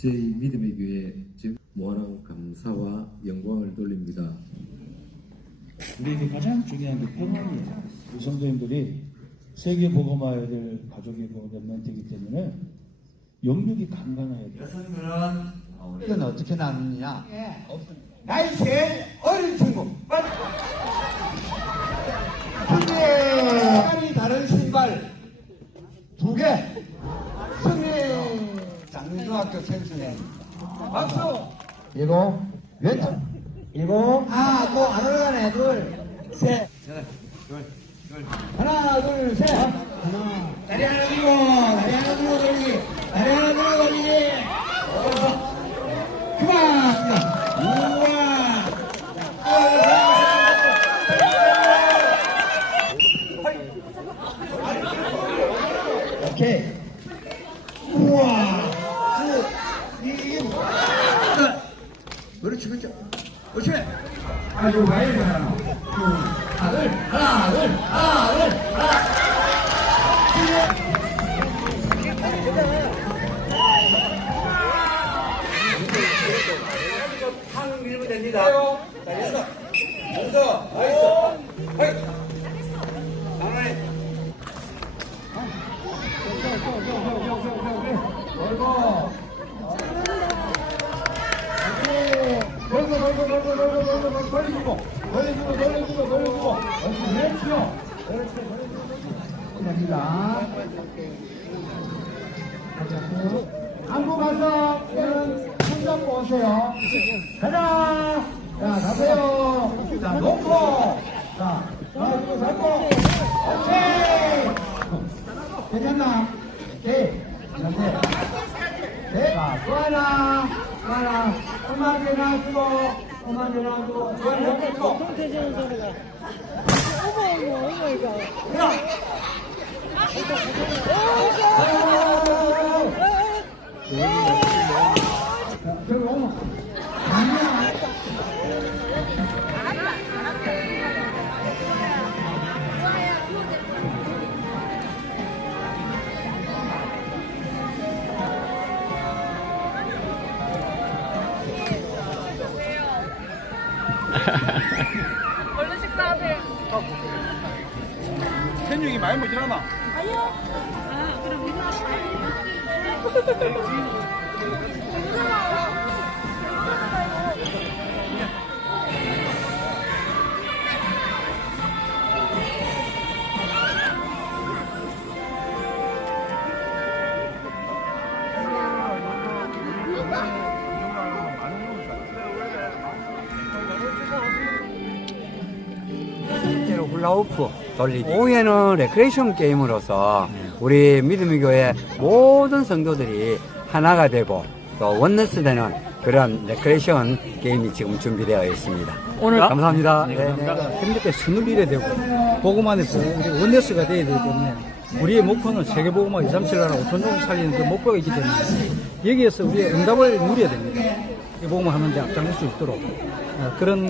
저희 믿음의 교회 즉 무한한 감사와 영광을 돌립니다. 우리에게 가장 중요한 게 평안이에요. 우리 성도님들이 세계 복음화해야 될 가족이고 랩런트이기 때문에 영육이 강건해야 돼요. 여성들은 이건 어떻게 나누느냐? 나이 제일 어린 친구. 빨리. 승리 색깔이 다른 신발 두 개. 장민중학교 선수네. 박수. 이거 왼쪽. 이거 하나 또안 올라가네 둘 셋. 하나 둘 셋. 하나. 다리 하나 들고 다리 하나 들고 돌리기. 다리 하나 들고 돌리기. 그만! 우와! 오케이. 우와! 그, 이, 이게 뭐? 그렇지, 그렇지. 그렇지. 잘하나. 하나, 둘, 하나, 둘, 하나, 둘, 하나. 한 밀면 됩니다. 자, 여섯. 여섯. 나이스. 하나에. 걸고. 걸고, 걸고, 걸고, 걸고, 걸고, 걸고, 걸리고. 걸리고, 걸리고, 걸리고. 그렇지요. 그렇지, 걸리고. 갑니다. 한국 가서 이런 손잡고 오세요. 가자. 자, 가세요. 자, 놓고. 자, 자, 이거 잡고. 오케이. 괜찮나? 오케이. 이렇게. 네. 자, 또 하나. 또 하나. 음악에 놔주고, 되지는 소리가. 어머, 어머, 어머, 이거. 야! 자, 저기 오면. 아니야. 얼른 식사하세요. 현육이 많이 모자라나? 아니요. 아, 그럼 이거 실제 훌라후프 돌리기. 오후에는 레크레이션 게임으로서 우리 믿음의 교회 모든 성도들이 하나가 되고 또 원너스 되는 그런 레크레이션 게임이 지금 준비되어 있습니다. 오늘 감사합니다. 네, 네. 힘들게 스누리래 되고 보고만에 우리 원네스가 돼야 되기 때문에 우리의 목표는 세계 보고만 237 나라 5천 종 살리는 그 목표가 있기 때문에 여기에서 우리의 응답을 누려야 됩니다. 이 보고만 하는 데 앞장설 수 있도록 어, 그런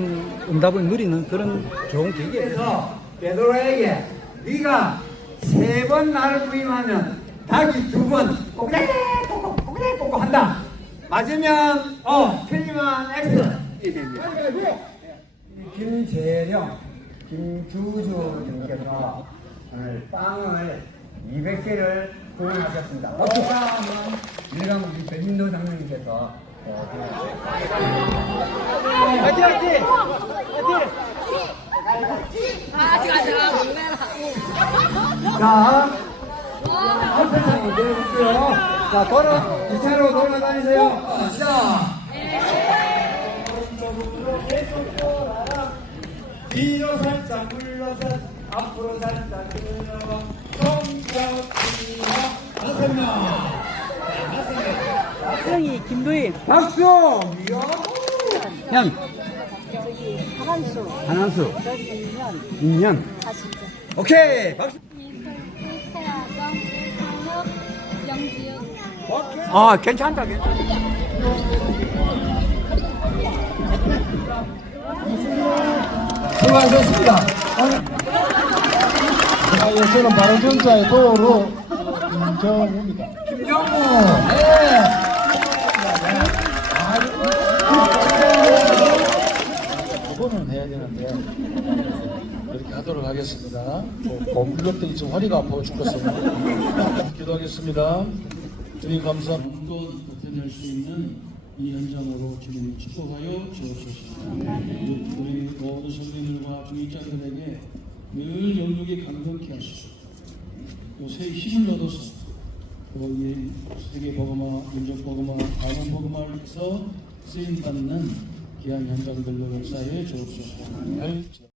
응답을 누리는 그런 좋은 계기예요. 베드로에게 네가 세 번 나를 부임하면 닭이 두 번 꼬그레 꼬꼬 꼬그레 꼬꼬 한다. 맞으면 어 틀리면 X. 김재령, 김주주 님께서 오늘 빵을 200개를 후원하셨습니다. 어떻게 하면 일강 우리 배민도 장로님께서 화이팅 화이팅! 안 내라. 자, 한편상 내려볼게요. 자, 돌아, 2차로 돌아다니세요. 시작. 뒤로 살짝 물러서 앞으로 살짝 들어. 동작 뒤로 다섯 명. 수영이 김도희. 박수! 현, 하한수. 한한수, 저기면 2년. 다시죠. 오케이! 박수! 영지윤. 아, 괜찮다, 괜찮다. 수고하셨습니다. 아, 예, 저는 바로 전자의 도로 김정우입니다. 김정우, 네. 해야 되는데 이렇게 하도록 하겠습니다. 뭐, 물렀더니 지금 허리가 아파 죽겠어요. 기도하겠습니다. 주님 감사. 마음껏 버텨낼 수 있는 이 현장으로 주님을 축복하여 주옵소서. 우리 모든 성도님들과 중직자들에게 늘 영육이 강건케 하시고 요새 힘을 얻어서 또이 세계 복음화, 민족 복음화, 단원 복음화를 해서 쓰임 받는 귀한 현장들로 역사해 주옵소서.